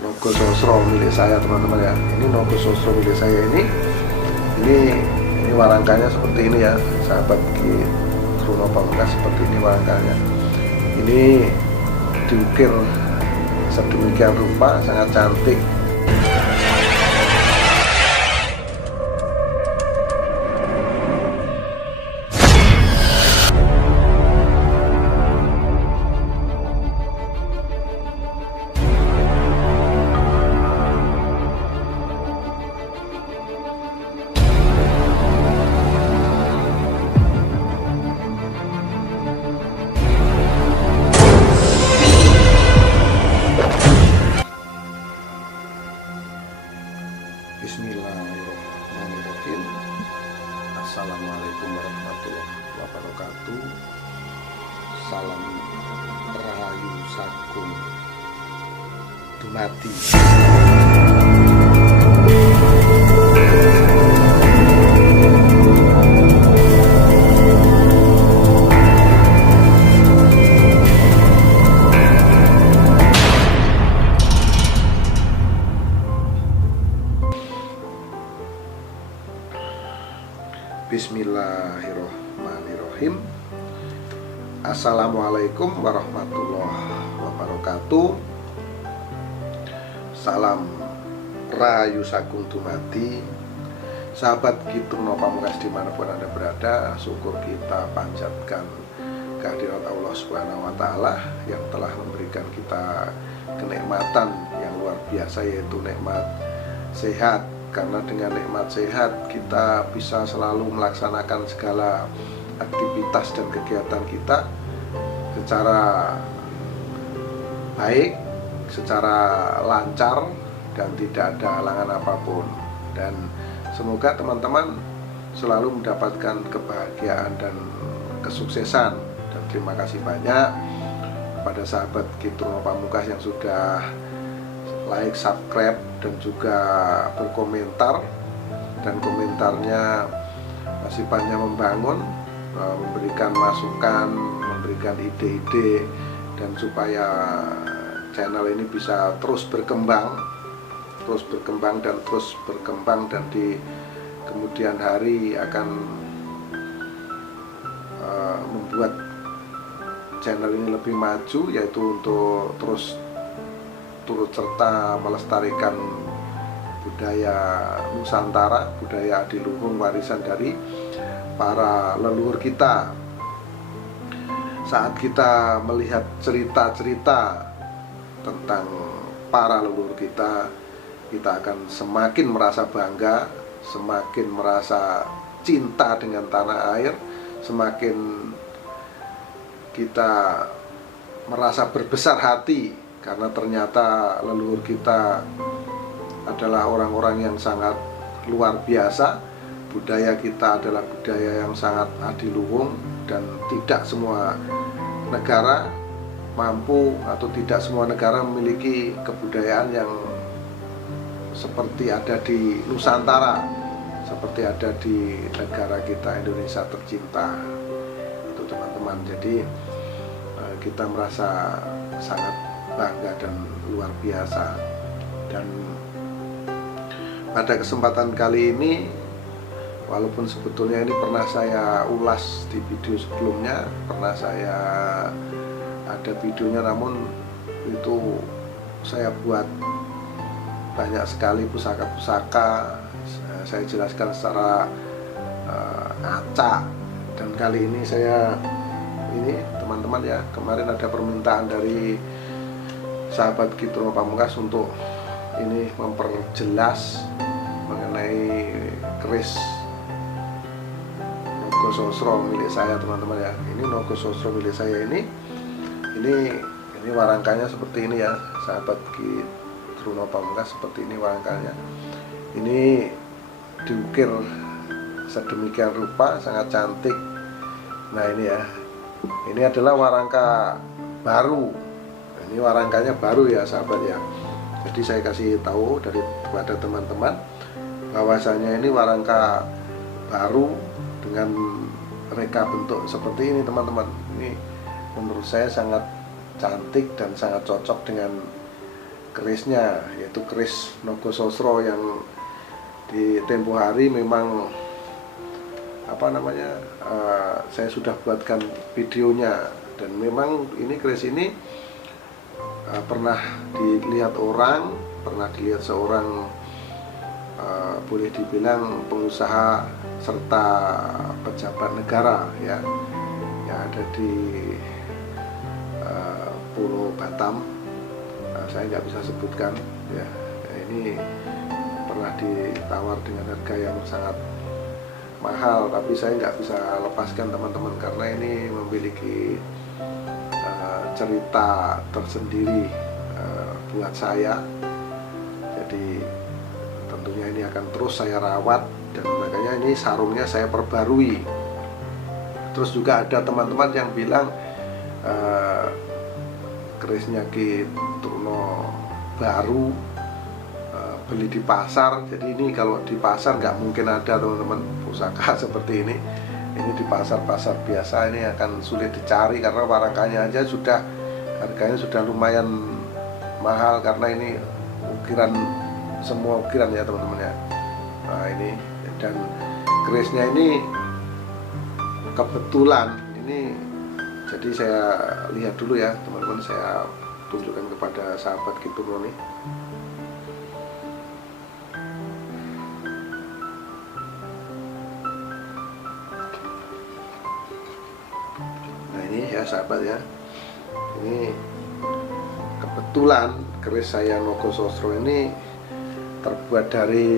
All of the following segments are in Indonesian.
Nogososro milik saya teman-teman ya. Ini Nogososro milik saya ini warangkanya seperti ini ya, sahabat Truno Pamungkas, seperti ini warangkanya. Ini diukir sedemikian rupa, sangat cantik. Bismillahirrahmanirrahim. Assalamualaikum warahmatullahi wabarakatuh. Salam Rahayu Sagung Dumadi. Bismillahirrahmanirrahim. Assalamualaikum warahmatullahi wabarakatuh. Salam Rahayu Sagung Dumadi. Sahabat Truno Pamungkas dimanapun Anda berada, syukur kita panjatkan kehadirat Allah Subhanahu wa Ta'ala yang telah memberikan kita kenikmatan yang luar biasa, yaitu nikmat sehat. Karena dengan nikmat sehat kita bisa selalu melaksanakan segala aktivitas dan kegiatan kita secara baik, secara lancar, dan tidak ada halangan apapun. Dan semoga teman-teman selalu mendapatkan kebahagiaan dan kesuksesan. Dan terima kasih banyak kepada sahabat Truno Pamungkas yang sudah like, subscribe, dan juga berkomentar, dan komentarnya sifatnya membangun, memberikan masukan, memberikan ide-ide, dan supaya channel ini bisa terus berkembang dan di kemudian hari akan membuat channel ini lebih maju, yaitu untuk terus turut serta melestarikan budaya Nusantara, budaya adiluhung, warisan dari para leluhur kita. Saat kita melihat cerita-cerita tentang para leluhur kita akan semakin merasa bangga, semakin merasa cinta dengan tanah air, semakin kita merasa berbesar hati. Karena ternyata leluhur kita adalah orang-orang yang sangat luar biasa. Budaya kita adalah budaya yang sangat adiluhung, dan tidak semua negara mampu, atau tidak semua negara memiliki kebudayaan yang seperti ada di Nusantara, seperti ada di negara kita Indonesia tercinta. Itu teman-teman. Jadi kita merasa sangat bangga dan luar biasa. Dan pada kesempatan kali ini, walaupun sebetulnya ini pernah saya ulas di video sebelumnya, pernah saya ada videonya, namun itu saya buat banyak sekali pusaka-pusaka, saya jelaskan secara acak. Dan kali ini teman-teman ya, kemarin ada permintaan dari sahabat Truno Pamungkas untuk ini memperjelas mengenai keris Nogososro milik saya, teman-teman ya. Ini Nogososro milik saya ini warangkanya seperti ini ya, sahabat Truno Pamungkas, seperti ini warangkanya. Ini diukir sedemikian rupa, sangat cantik. Nah ini ya, ini adalah warangka baru. Ini warangkanya baru ya sahabat ya. Jadi saya kasih tahu kepada teman-teman bahwasanya ini warangka baru dengan reka bentuk seperti ini, teman-teman. Ini menurut saya sangat cantik dan sangat cocok dengan kerisnya, yaitu keris Nogososro yang di tempo hari memang saya sudah buatkan videonya. Dan memang ini keris ini pernah dilihat orang, pernah dilihat seorang boleh dibilang pengusaha serta pejabat negara ya, yang ada di Pulau Batam. Saya nggak bisa sebutkan ya. Ini pernah ditawar dengan harga yang sangat mahal, tapi saya nggak bisa lepaskan teman-teman, karena ini memiliki cerita tersendiri buat saya. Jadi tentunya ini akan terus saya rawat, dan makanya ini sarungnya saya perbarui. Terus juga ada teman-teman yang bilang kerisnya Ki Truno baru, beli di pasar. Jadi ini kalau di pasar nggak mungkin ada teman-teman pusaka seperti ini. Ini di pasar-pasar biasa ini akan sulit dicari, karena warangkanya aja sudah harganya sudah lumayan mahal, karena ini ukiran, semua ukiran ya teman-teman ya. Nah ini, dan kerisnya ini kebetulan ini, jadi saya lihat dulu ya teman-teman, saya tunjukkan kepada sahabat Ki Truno nih. Nah ini ya sahabat ya, ini kebetulan keris saya Nogososro ini terbuat dari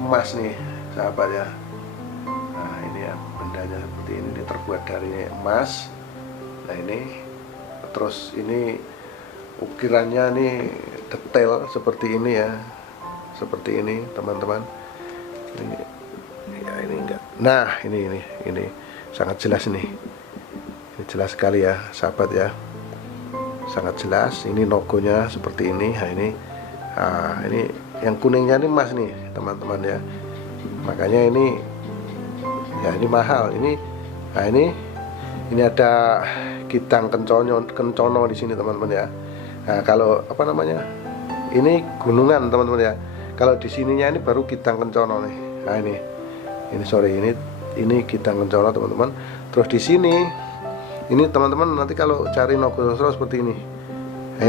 emas nih sahabat ya. Nah ini ya bendanya seperti ini, terbuat dari emas. Nah ini terus ini ukirannya nih detail seperti ini ya, seperti ini teman-teman. Ini ya, ini enggak. Nah ini sangat jelas nih. Ini jelas sekali ya sahabat ya, sangat jelas. Ini logonya seperti ini. Nah ini yang kuningnya ini emas nih teman-teman ya, makanya ini ya ini mahal ini. Nah ini ada Gidang Kencono di sini teman-teman ya. Nah kalau ini gunungan teman-teman ya, kalau di sininya ini baru Gidang Kencono nih. Nah ini Gidang Kencono teman-teman. Terus di sini ini teman-teman nanti kalau cari Nogososro seperti ini. Nah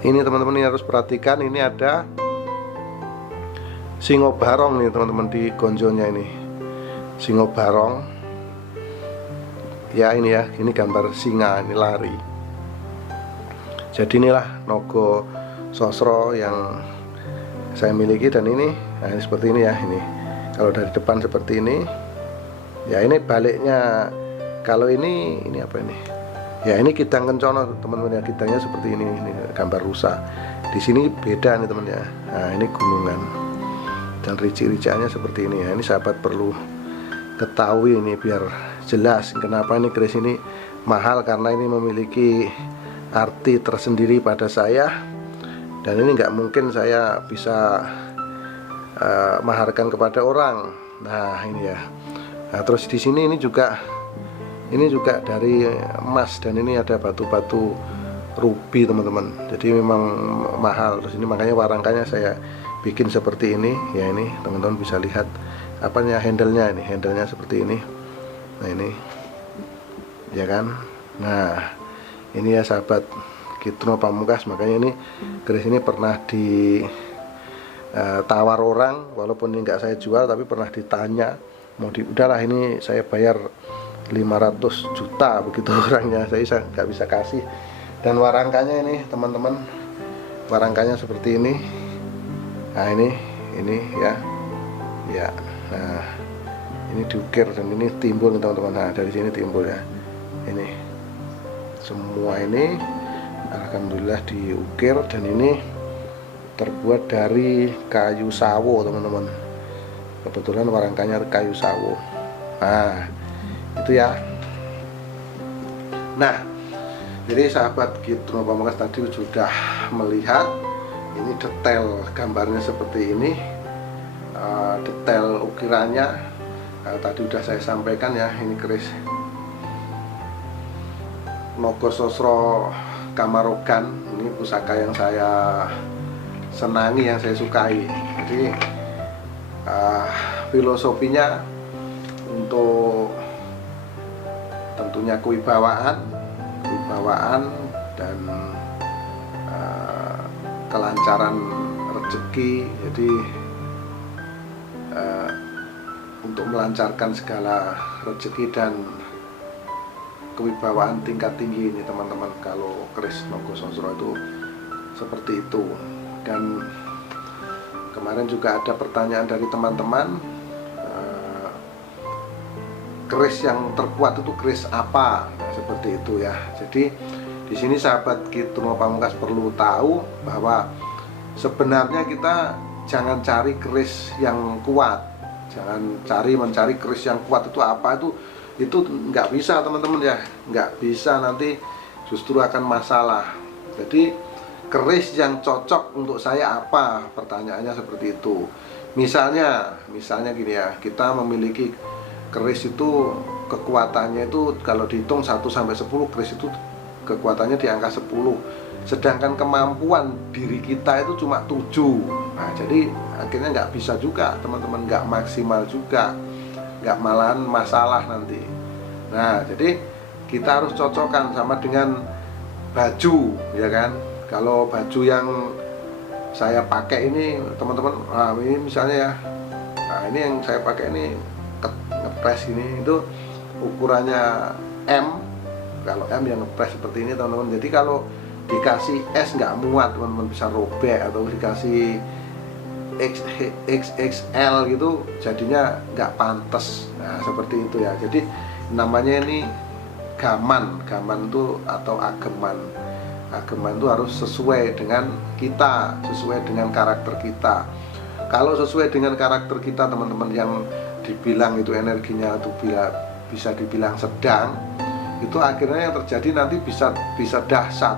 ini teman-teman ini harus perhatikan, ini ada Singo Barong nih teman-teman di gonjonya ini. Singo Barong. Ya ini ya, ini gambar singa, ini lari. Jadi inilah Nogososro yang saya miliki, dan ini, nah ini seperti ini ya. Ini kalau dari depan seperti ini. Ya ini baliknya. Kalau ini apa ini? Ya ini Gidang Kencono teman-teman ya, gidangnya seperti ini gambar rusa. Di sini beda nih teman ya. Nah ini gunungan dan ricik-ricikannya seperti ini ya. Ini sahabat perlu ketahui ini biar jelas kenapa ini keris ini mahal, karena ini memiliki arti tersendiri pada saya, dan ini nggak mungkin saya bisa maharkan kepada orang. Nah ini ya. Nah terus di sini ini juga dari emas, dan ini ada batu-batu ruby teman-teman. Jadi memang mahal. Terus ini makanya warangkanya saya bikin seperti ini ya. Ini teman-teman bisa lihat handle-nya, ini handle-nya seperti ini. Nah ini ya kan. Nah ini ya sahabat Ki Truno Pamungkas, makanya ini keris ini pernah ditawar orang, walaupun ini nggak saya jual, tapi pernah ditanya udahlah ini saya bayar 500 juta begitu orangnya, saya nggak bisa kasih. Dan warangkanya ini teman-teman, warangkanya seperti ini. Nah ini ya. Nah ini diukir, dan ini timbul teman-teman. Nah dari sini timbul ya. Ini semua ini alhamdulillah diukir, dan ini terbuat dari kayu sawo teman-teman. Kebetulan warangkanya kayu sawo. Nah itu ya. Nah jadi sahabat Ki Truno Pamungkas tadi sudah melihat ini detail gambarnya seperti ini, detail ukirannya tadi sudah saya sampaikan ya. Ini keris Nogososro K Kamarogan. Ini pusaka yang saya senangi, yang saya sukai. Jadi filosofinya untuk tentunya kewibawaan dan kelancaran rezeki. Jadi untuk melancarkan segala rezeki dan kewibawaan tingkat tinggi ini teman-teman, kalau keris Nogososro itu seperti itu. Dan kemarin juga ada pertanyaan dari teman-teman, keris yang terkuat itu keris apa? Nah, seperti itu ya. Jadi di sini sahabat Kitruno Pamungkas perlu tahu bahwa sebenarnya kita jangan cari keris yang kuat, jangan mencari keris yang kuat itu apa, itu nggak bisa teman-teman ya, nggak bisa, nanti justru akan masalah. Jadi keris yang cocok untuk saya apa, pertanyaannya seperti itu. Misalnya gini ya, kita memiliki keris itu kekuatannya itu kalau dihitung 1 sampai 10, keris itu kekuatannya di angka 10. Sedangkan kemampuan diri kita itu cuma 7. Nah, jadi akhirnya nggak bisa juga teman-teman, nggak maksimal juga, nggak, malahan masalah nanti. Nah, jadi kita harus cocokkan sama dengan baju, ya kan. Kalau baju yang saya pakai ini teman-teman, ini misalnya ya, ini yang saya pakai ini ngepres ini, itu ukurannya M. Kalau M yang ngepres seperti ini teman-teman. Jadi kalau dikasih S nggak muat teman-teman, bisa robek, atau dikasih XXL gitu jadinya nggak pantas. Nah, seperti itu ya. Jadi namanya ini gaman itu atau ageman itu harus sesuai dengan kita, sesuai dengan karakter kita. Kalau sesuai dengan karakter kita teman-teman, yang dibilang itu energinya itu bisa dibilang sedang, itu akhirnya yang terjadi nanti bisa dahsyat,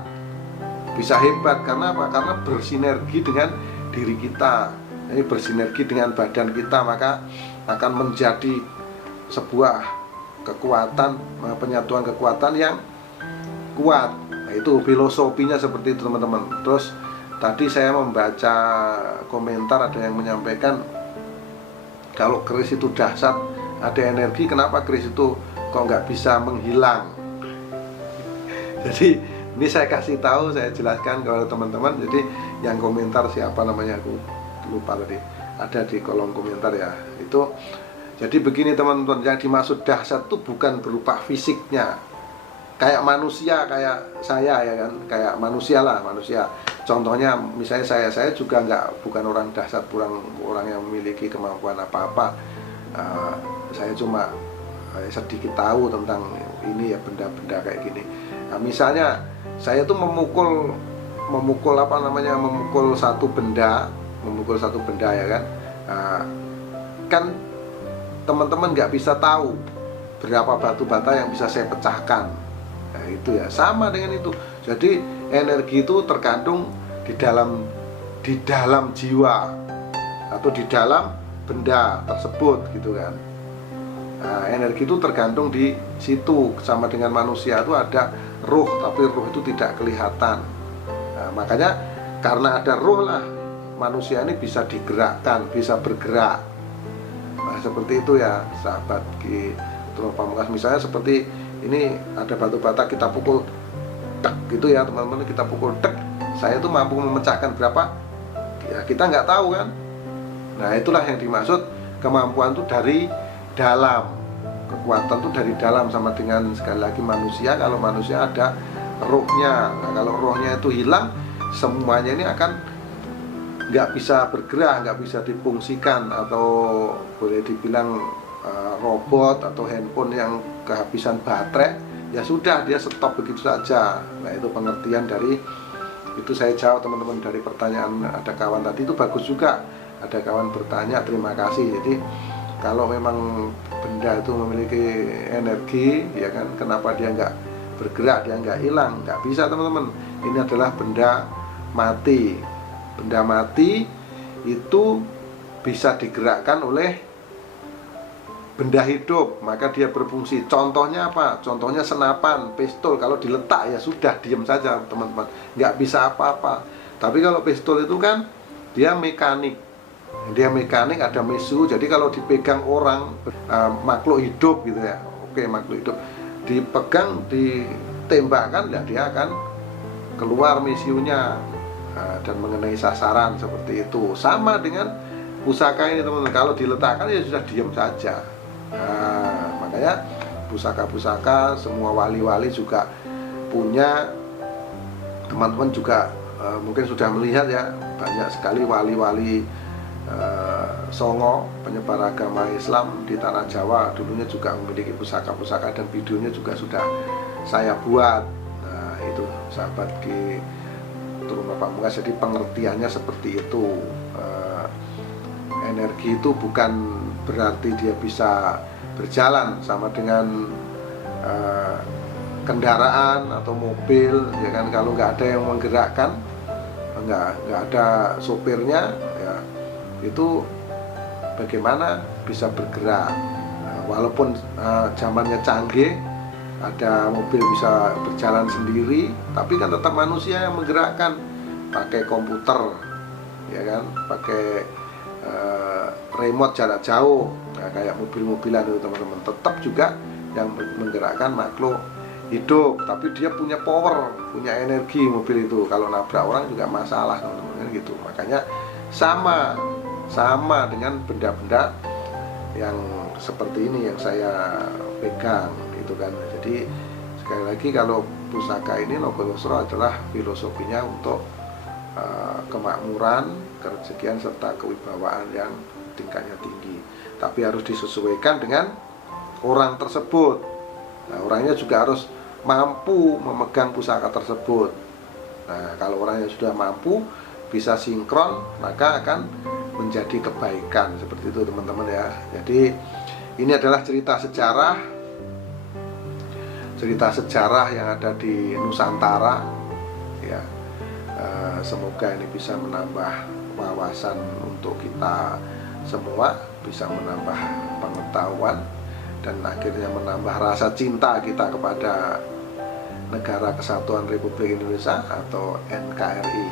bisa hebat. Karena apa? Karena bersinergi dengan diri kita, ini bersinergi dengan badan kita, maka akan menjadi sebuah kekuatan, penyatuan kekuatan yang kuat. Nah, itu filosofinya seperti itu teman-teman. Terus tadi saya membaca komentar, ada yang menyampaikan kalau keris itu dahsyat, ada energi, kenapa keris itu kok nggak bisa menghilang? Jadi ini saya kasih tahu, saya jelaskan kepada teman-teman. Jadi yang komentar siapa namanya, aku lupa tadi, ada di kolom komentar ya. Itu jadi begini teman-teman, yang dimaksud dahsyat itu bukan berupa fisiknya, kayak manusia, kayak saya ya kan, kayak manusia lah, manusia. Contohnya misalnya saya juga bukan orang dahsyat, orang yang memiliki kemampuan apa-apa. Saya cuma sedikit tahu tentang ini ya, benda-benda kayak gini. Nah, misalnya saya tuh memukul satu benda ya kan. Kan teman-teman nggak bisa tahu berapa batu bata yang bisa saya pecahkan. Nah, itu ya, sama dengan itu. Jadi energi itu terkandung di dalam jiwa atau di dalam benda tersebut gitu kan. Nah, energi itu tergantung di situ. Sama dengan manusia itu ada ruh, tapi ruh itu tidak kelihatan. Nah, makanya karena ada ruh lah manusia ini bisa digerakkan, bisa bergerak. Nah, seperti itu ya sahabat Kitruno Pamungkas. Misalnya seperti ini, ada batu bata kita pukul tek gitu ya teman-teman, kita pukul tek, saya tuh mampu memecahkan berapa ya, kita nggak tahu kan. Nah, itulah yang dimaksud kemampuan itu dari dalam, kekuatan itu dari dalam. Sama dengan sekali lagi manusia, kalau manusia ada rohnya. Nah, kalau rohnya itu hilang, semuanya ini akan nggak bisa bergerak, nggak bisa difungsikan, atau boleh dibilang robot atau handphone yang kehabisan baterai, ya sudah, dia stop begitu saja. Nah, itu pengertian dari itu. Saya jawab teman-teman dari pertanyaan ada kawan tadi, itu bagus juga. Ada kawan bertanya, terima kasih. Jadi kalau memang benda itu memiliki energi, ya kan, kenapa dia nggak bergerak, dia nggak hilang? Nggak bisa teman-teman. Ini adalah benda mati. Benda mati itu bisa digerakkan oleh benda hidup, maka dia berfungsi. Contohnya apa? Contohnya senapan, pistol. Kalau diletak ya sudah, diam saja teman-teman, nggak bisa apa-apa. Tapi kalau pistol itu kan dia mekanik, ada mesu. Jadi kalau dipegang orang, makhluk hidup gitu ya, oke, makhluk hidup dipegang, ditembakkan, ya dia akan keluar misiunya dan mengenai sasaran seperti itu. Sama dengan pusaka ini teman-teman, kalau diletakkan ya sudah diam saja. Makanya pusaka-pusaka semua wali-wali juga punya. Teman-teman juga mungkin sudah melihat ya, banyak sekali wali-wali Songo, penyebar agama Islam di tanah Jawa, dulunya juga memiliki pusaka-pusaka, dan videonya juga sudah saya buat. Nah itu sahabat Ki Truno Pamungkas, jadi pengertiannya seperti itu. Energi itu bukan berarti dia bisa berjalan sama dengan kendaraan atau mobil, ya kan. Kalau nggak ada yang menggerakkan, nggak ada sopirnya, ya itu bagaimana bisa bergerak. Walaupun zamannya canggih, ada mobil bisa berjalan sendiri, tapi kan tetap manusia yang menggerakkan, pakai komputer, ya kan, pakai remote jarak jauh. Nah, kayak mobil-mobilan itu teman-teman, tetap juga yang menggerakkan makhluk hidup, tapi dia punya power, punya energi mobil itu. Kalau nabrak orang juga masalah teman-teman gitu. Makanya sama dengan benda-benda yang seperti ini yang saya pegang itu kan. Jadi sekali lagi, kalau pusaka ini Logonosro adalah filosofinya untuk kemakmuran, kerezekian serta kewibawaan yang tingkatnya tinggi. Tapi harus disesuaikan dengan orang tersebut. Nah, orangnya juga harus mampu memegang pusaka tersebut. Nah, kalau orangnya sudah mampu, bisa sinkron, maka akan menjadi kebaikan. Seperti itu teman-teman ya. Jadi ini adalah cerita sejarah yang ada di Nusantara ya. Semoga ini bisa menambah wawasan untuk kita semua, bisa menambah pengetahuan, dan akhirnya menambah rasa cinta kita kepada Negara Kesatuan Republik Indonesia atau NKRI.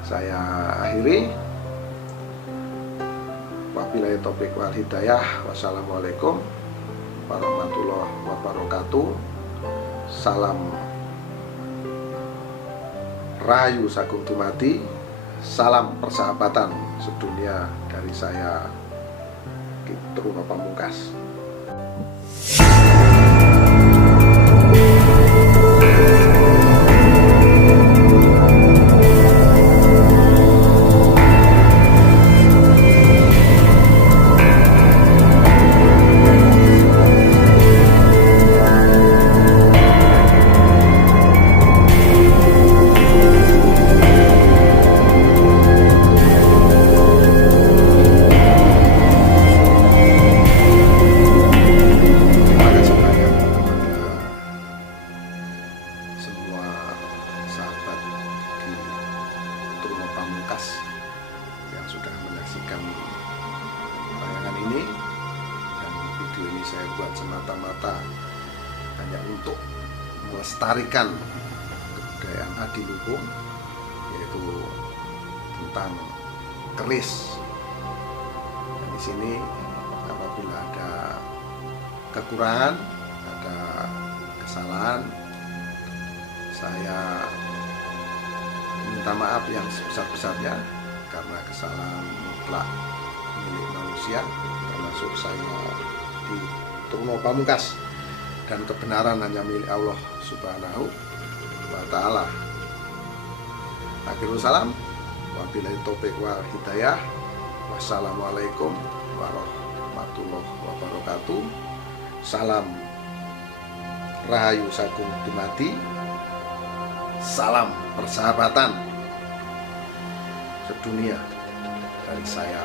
Saya akhiri. Wabillahi taufiq wal hidayah. Wassalamualaikum warahmatullahi wabarakatuh. Salam Rahayu Sagung Dumadi. Salam persahabatan sedunia dari saya, Ki Truno Pamungkas. Yang sudah menyaksikan tayangan ini, dan video ini saya buat semata-mata hanya untuk melestarikan kebudayaan adiluhung, yaitu tentang keris. Dan di sini apabila ada kekurangan, ada kesalahan, saya minta maaf yang sebesar-besarnya, karena kesalahan mutlak milik manusia, termasuk saya di Truno Pamungkas, dan kebenaran hanya milik Allah Subhanahu wa Ta'ala. Akhirul salam, wabillahi taufiq wal hidayah. Wassalamualaikum warahmatullahi wabarakatuh. Salam Rahayu Sagung Dumadi. Salam persahabatan sedunia dari saya,